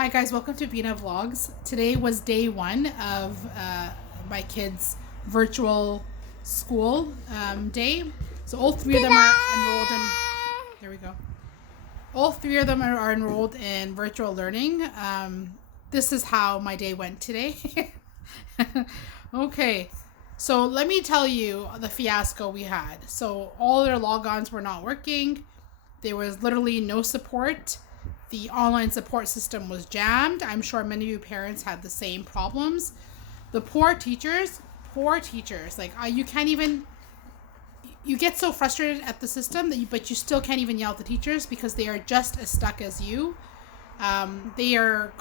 Hi guys, welcome to Bina Vlogs. Today was day one of my kids' virtual school day. So all three of them are enrolled in. There we go. All three of them are enrolled in virtual learning. This is how my day went today. Okay, so let me tell you the fiasco we had. So all their logons were not working. There was literally no support. The online support system was jammed. I'm sure many of you parents had the same problems. The poor teachers, like you can't even, you get so frustrated at the system that but you still can't even yell at the teachers because they are just as stuck as you. They are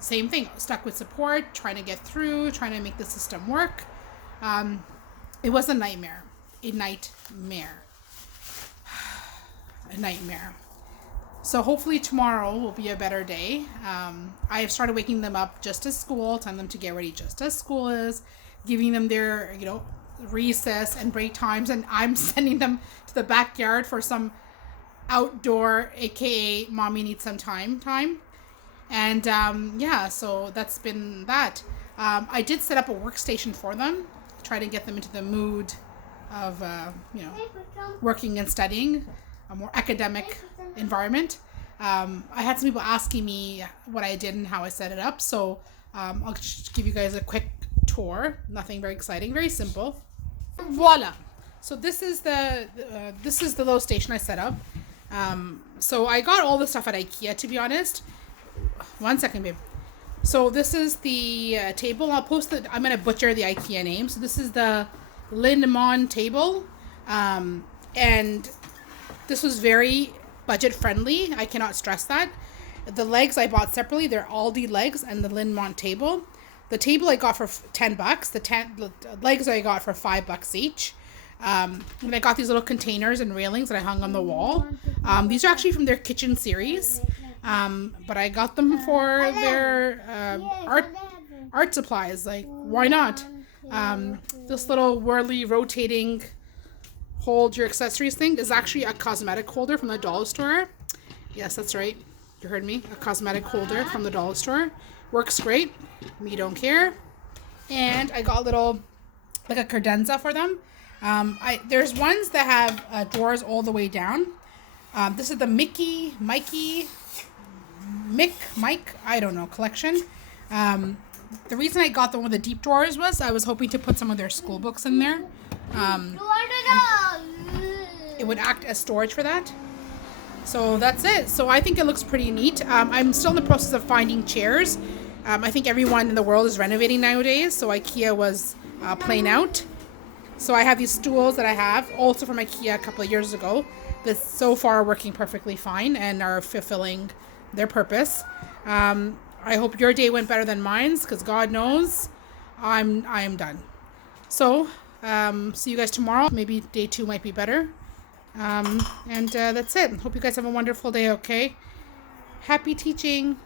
same thing, stuck with support, trying to get through, trying to make the system work. It was a nightmare. A nightmare. So hopefully tomorrow will be a better day. I have started waking them up just as school, telling them to get ready just as school is, giving them their, recess and break times, and I'm sending them to the backyard for some outdoor, aka mommy needs some time. And so that's been that. I did set up a workstation for them, try to get them into the mood of, working and studying, a more academic environment. I had some people asking me what I did and how I set it up, so I'll just give you guys a quick tour. Nothing very exciting, very simple. Voila! So this is the little station I set up. So I got all the stuff at Ikea, to be honest. 1 second, babe. So this is the table. I'll post it. I'm gonna butcher the Ikea name. So this is the Lindemon table, and this was very budget friendly. I cannot stress that. The legs I bought separately. They're Aldi legs and the Lindemon table. The table I got for $10. The legs I got for $5 each. And I got these little containers and railings that I hung on the wall. These are actually from their kitchen series. But I got them for their art supplies. Like, why not? This little whirly rotating hold your accessories thing is actually a cosmetic holder from the dollar store. Yes, that's right. You heard me. A cosmetic holder from the dollar store. Works great. Me don't care. And I got a credenza for them. There's ones that have drawers all the way down. This is the Mike, I don't know, collection. The reason I got the one with the deep drawers was I was hoping to put some of their school books in there. It would act as storage for that. So that's it. So I think it looks pretty neat. I'm still in the process of finding chairs. I think everyone in the world is renovating nowadays, so Ikea was playing out. So I have these stools that I have, also from Ikea a couple of years ago, that so far are working perfectly fine and are fulfilling their purpose. I hope your day went better than mine's, because God knows I am done. So see you guys tomorrow. Maybe day 2 might be better. And that's it. Hope you guys have a wonderful day, okay? Happy teaching.